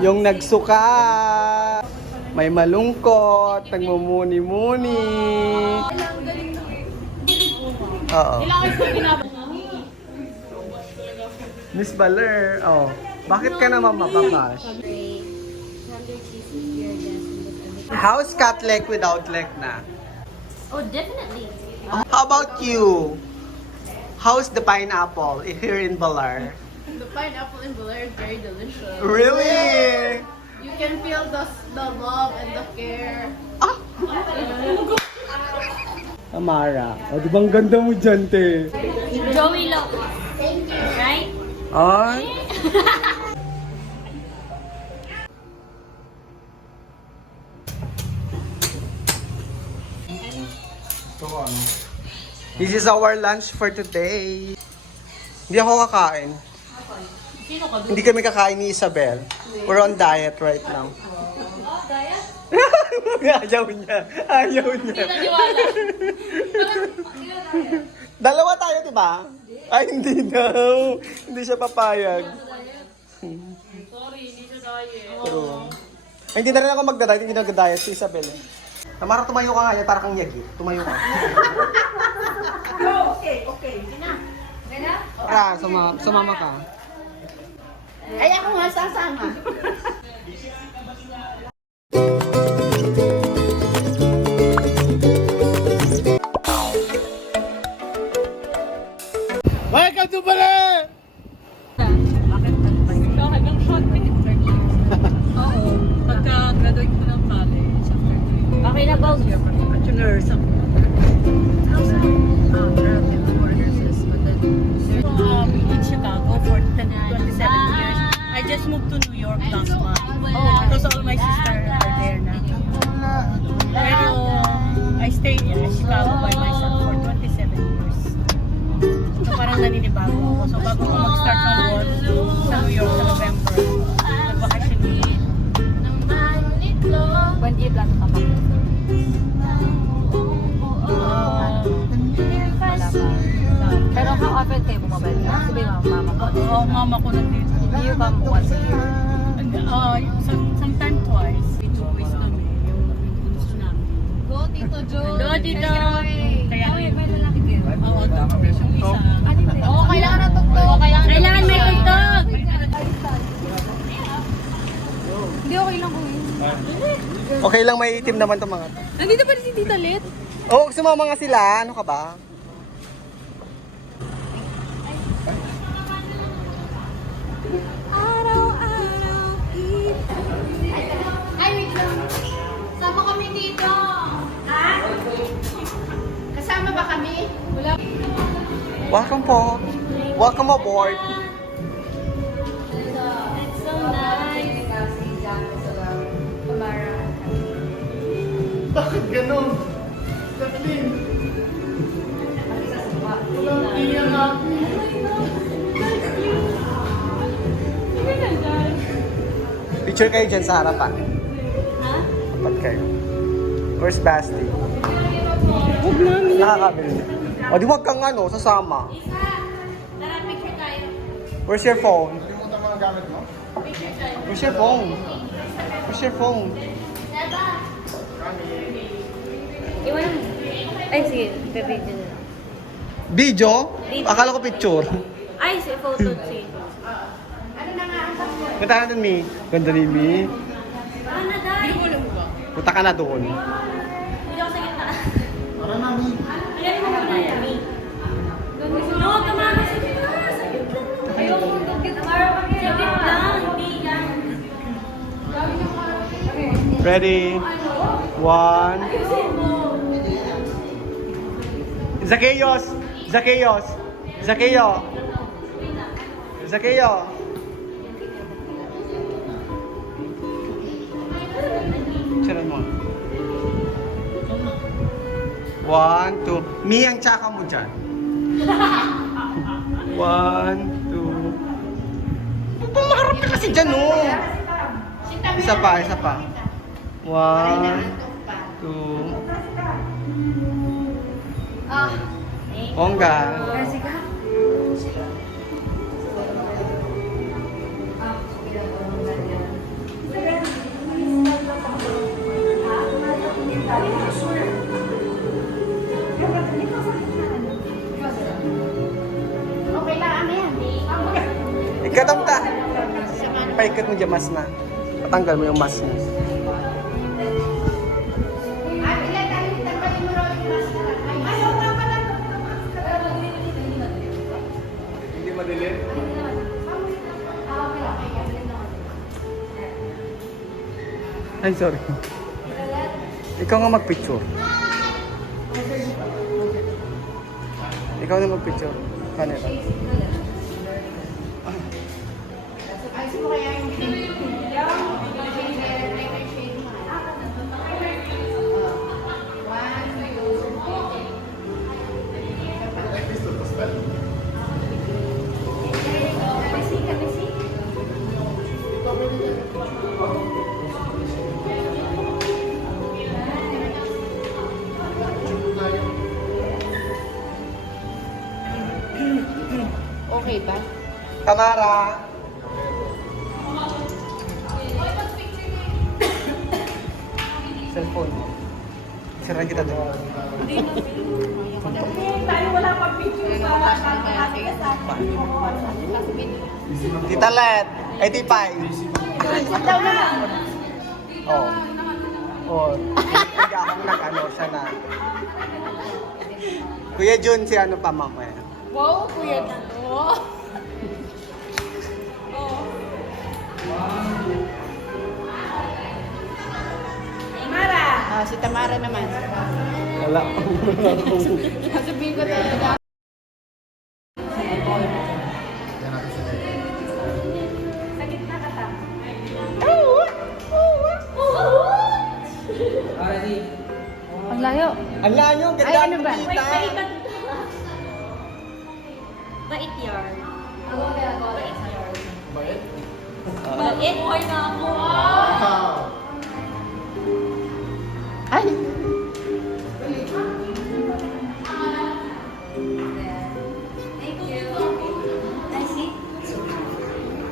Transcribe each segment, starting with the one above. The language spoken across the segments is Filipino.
Yung nagsuka, may malungkot, nagmumuni-muni. Oo. Miss Baler, oh. Bakit ka naman mapapash? How's cat leg without leg na? Oh, definitely. How about you? How's the pineapple here in Baler? The pineapple in Baler is very delicious. Really? You can feel the love and the care. Ah! Amara, o di bang ganda mo dyan, te? Joey Loco. Right? Ay? This is our lunch for today. Hindi ako kakain. Sino ka doon? Hindi kami kakain ni Isabel. We're on diet right now. Oh, diet? Ayaw niya. Ayaw niya. Hindi naniwala. Dalawa tayo, di ba? Ay, hindi daw. Hindi siya papayag. Sorry, hindi siya diet. True. Ay, hindi na rin ako magda-diet. Hindi na nag-diet si Isabel. Tamara, tumayo ka nga yan. Para kang yagi. Tumayo ka. Okay. Sige na. Ra, sumama ka. Ay, ako nga sasama. Welcome to Baler! Hanggang short minute 30 years. Oo. Pagka-graduate ko ng college, after 2 years. Okay na ba? Bachelor sa In Chicago for 10 to 27 years. I just moved to New York last month. Because all my sisters are there na. Pero I stayed in Chicago by myself for 27 years. So parang naninibago ako. So bago ko mag-start ng work sa New York sa November, nag-vacation dito. When do you plan to come back? Wala pa. Pero how often kayo bumabalik? Kasi ba yung mama ko? Oo, mama ko nandito. Do you come once a year? Sometimes twice. Ito always kami. Yung gusto namin. Go, Tito Joe. Go, Tito! Kaya may lalaki kayo? Oo, yung isa. Oo, kailangan na tugtog. Kailangan may tugtog! Hindi, okay lang ko yun. Okay lang, may itim naman itong mga to. Nandito pa rin si Tita Lit? Oo, sumama nga sila. Ano ka ba? Ay, wait lang. Sama kami dito. Ha? Kasama ba kami? Wala. Welcome po. Welcome aboard. It's so nice. Bakit ganun? Kathleen. Walang iyan natin. Picture kayo dyan sa harapan. Ha? Tapat kayo. Where's Basti? Huwag namin. Nakakabili. O di wag kang ano, sasama. Tara, picture tayo. Where's your phone? Picture tayo. Where's your phone? Where's your phone? Iwan mo. Ay, sige. Video na. Video? Akala ko picture. Ay, si photo si. Punta ka na dun, Mi. Ganda ni Mi. Ano, Day? Punta ka na doon. Hindi ako sa gitna. Para na, Mi. Ayan mo muna yan, Mi. No, tama sa gitna. Sa gitna. Ayoko mo sa gitna. Sa gitna. Hindi yan. Ready? One. Zacchaeus! Zacchaeus! Zacchaeus! Zacchaeus! Tiyan mo. 1, 2. Mi, ang tsaka mo dyan. 1, 2. Pumarap ka kasi dyan, oh. Isa pa, isa pa. 1, 2. Bonggang. paikot mo dyan, mas na. Patanggal mo yung mas na. Hindi madilim? Ay, sorry. Ikaw nga mag-picture. Ikaw na mag-picture. Kanila. Ayos mo kaya yung okay ba? Tamara! Cellphone. Sirahan kita doon. Tita Let, 85. Oh. Oh. Hindi ako nag-ano siya na. Kuya Jun, si ano pa mamaya. Wow, kuya dito. Tamara! Ah, si Tamara naman. Wala. Sasabihin ko talaga. Ang layo. Ang layo, ganda. Ay, ano ba? Kita. Bait yard. Bait? Bait? Buhay na ako. Ay! Thank you. I see.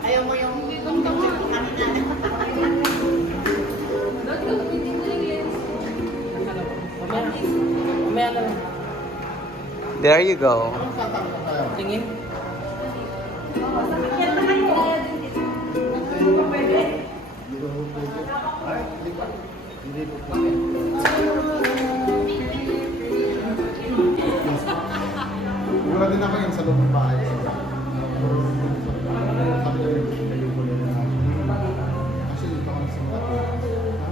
Ayaw mo yung Mamaya na lang. There you go. Tingin. Wala din ako yung sa loob ng bahay. Actually, dito ako nagsimula.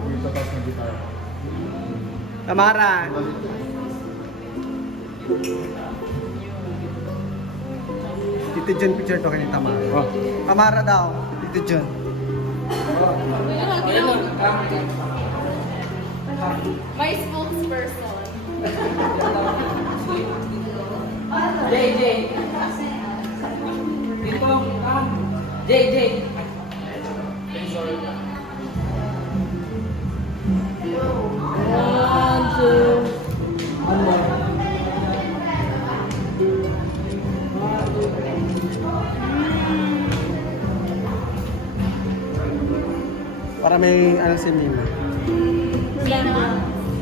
Dito tapos nag-guitar ako. Tamara. Tito Jun, picture to kay Tamara. Oh. Tamara daw. Tito Jun. my spokesperson. JJ. Dito. JJ. One, two. One more. Para may ano si Mima.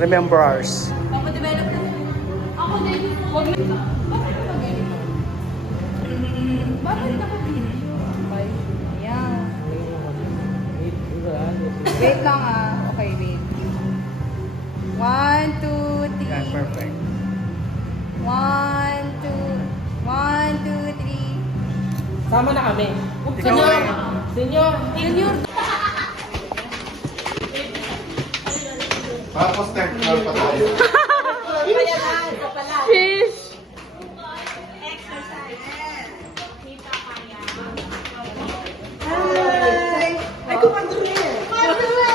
Remembrers. Papadevelop na. Ako din. Huwag na. Bakit ako din? Ayan. Wait lang ah. Okay, wait. 1, 2, 3. Yan, perfect. 1, 2, 3. Sama na kami. Ikaw eh. Senyor. Senyor. Tapos technical pa tayo. Fish! Ay, kumadumi. Kumadumi!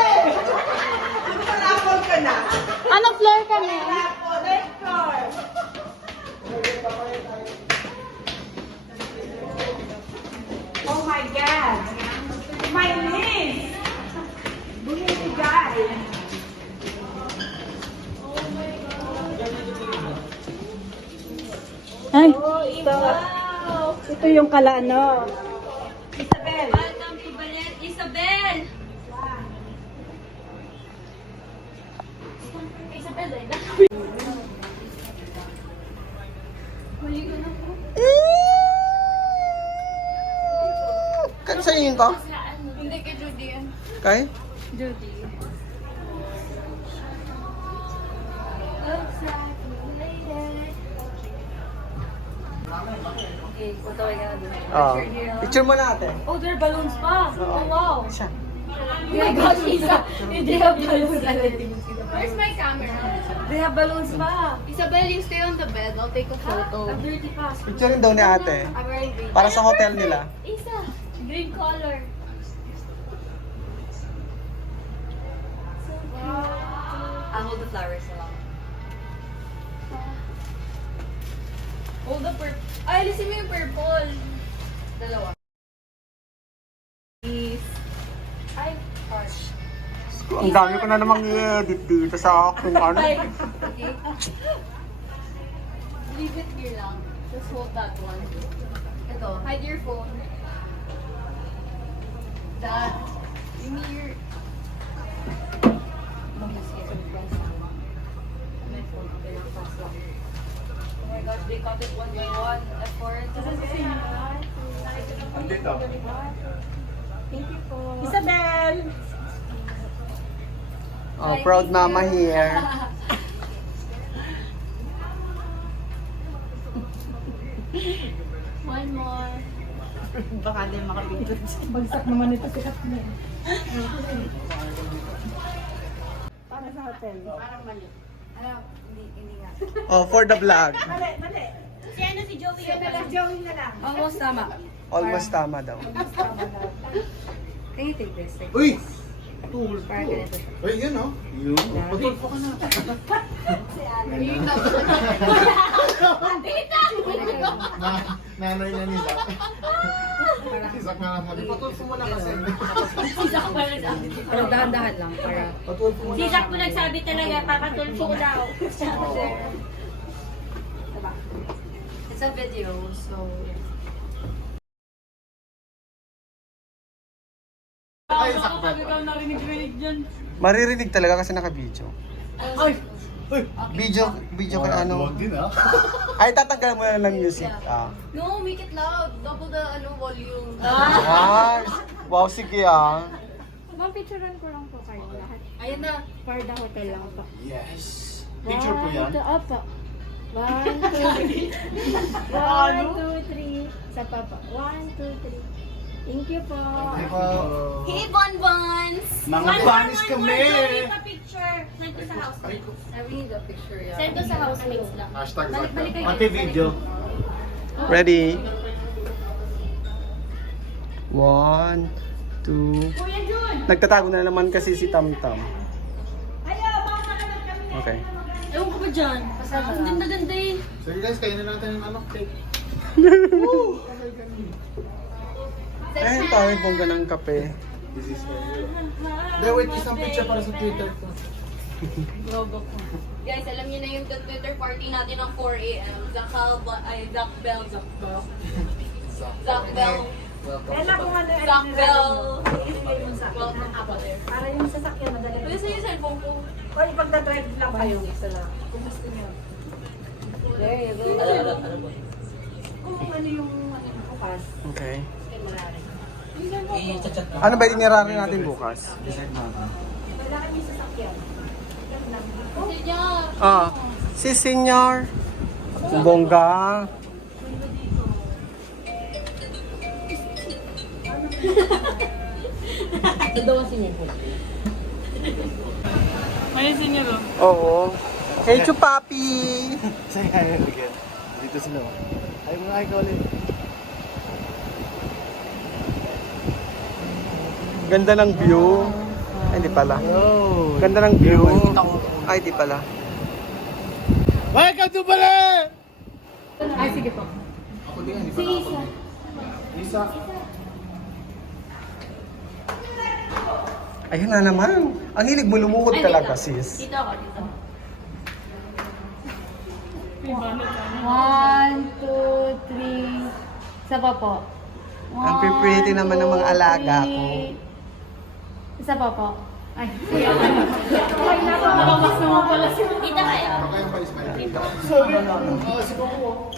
Ano palapon ka na? Anong floor kami? Palapon, next floor. Oh my God! My niece! Bumibigay! Ay! Ito yung kalaano. Isabel! Welcome to Baler, Isabel. Isabel, Kan sa'yo yun to? Hindi, Kay? Judy. Okay, putawin ka na dun. Oo. Picture mo na ate. Oh, there are balloons pa. Oh, wow. Siya. Oh my gosh, Isa. They have balloons already. Where's my camera? They have balloons pa. Isabel, you stay on the bed. I'll take a photo. I'm dirty pa. Picture rin daw ni ate. I'm wearing green. Para sa hotel nila. Isa, green color. I'll hold the flowers along. Hold the purple. Ay, alisin mo yung purple. Dalawa. Is... Ay, gosh. Ang dami ko na namang i-edit dito sa aking ano. Okay. Leave it here lang. Just hold that one. Ito, hide your phone. That. Give me your... Oh my gosh, they cut it one by one. Effort. Andito. Isabel! Oh, proud mama here. One more. Baka din makapindot. Bagsak naman ito si Katne. Para sa hotel. Parang mali. Ano? Hindi nga. Oh, for the vlog. Mali, mali. Si ano si Joey? Siya na lang, Joey na lang. Almost tama. Almost tama daw. Can you take this? Take Uy! this. Parang ganito siya. Uy, yun oh. Yun. Patulpo ka na. Nanay na ni Zach. Si Zach na lang sabi, patulpo mo na kasi. Si Zach pa nagsabi. Pero dahan-dahan lang para... Patulpo mo na. Si Zach po nagsabi talaga, papatulpo ko daw. Diba? It's a video, so... Ay, Zachbel. Maririnig talaga kasi naka-video. Ay! Uy! Video kay ano. Huwag din ah. Ay, tatanggal mo na ng music. Ah. No, make it loud. Double the volume. Ah, wow, sige ah. Ma'am, picturean ko lang po kayo lahat. Ayan na. For the hotel lang po. Yes. Picture po yan. Opo. 1, 2, 3. 1, 2, 3. Sa pa po. 1, 2, 3. Thank you po. Hey po. Hey, bonbons! Mga banis kami! picture. Send ko sa house. I really need a picture, yeah. Send ko sa house links lang. Hashtag Zachbel. Pati video. Ready? 1, 2. Kuya Jun! Nagtatago na naman kasi si Tamtam. Ayaw, baka nakalap kami. Okay. Ewan ko ba dyan? Ang ganda-ganda eh. Sige guys, kainin natin yung ano, cake. Ayun, tawid bongga ng kape. This is for you. Then wait, isang picture para sa Twitter ko. Guys, alam niyo na yung Twitter party natin ng 4 a.m. Zachbel. Ella, kung ano yung Zachbel. ilagay mo sa akin. Welcome to Baler. Para yung sasakyan madali. Pwede sa yung cellphone ko. O, ipagdadrive lang kayo. Kung gusto niyo. There you go. Kung ano yung bukas. Okay. Eh, Ano ba itinirari natin bukas? Kailangan yung sasakyan. Kasi niya. Ah, si Senyor Bongga. Ito daw ang sinyo po. Ayun si Nero. Oo. Hey, Chupapi! Say hi again. Dito sila. Ay mga hi Colin. Ganda ng view. Ay, hindi pala. Ganda ng view. Ay, hindi pala. Welcome to Baler! Ay, sige po. Ako din, hindi pa ako. Isa. Ayun na naman. Ang hilig mo lumukod talaga, sis. Dito ako, dito. 1, 2, 3. Isa pa po. Ang pretty naman ng mga alaga ko. Isa pa po. Ay, Nakamas naman pala siya. Kita kaya? Ano kayong pa-smile? Sorry. Si Coco.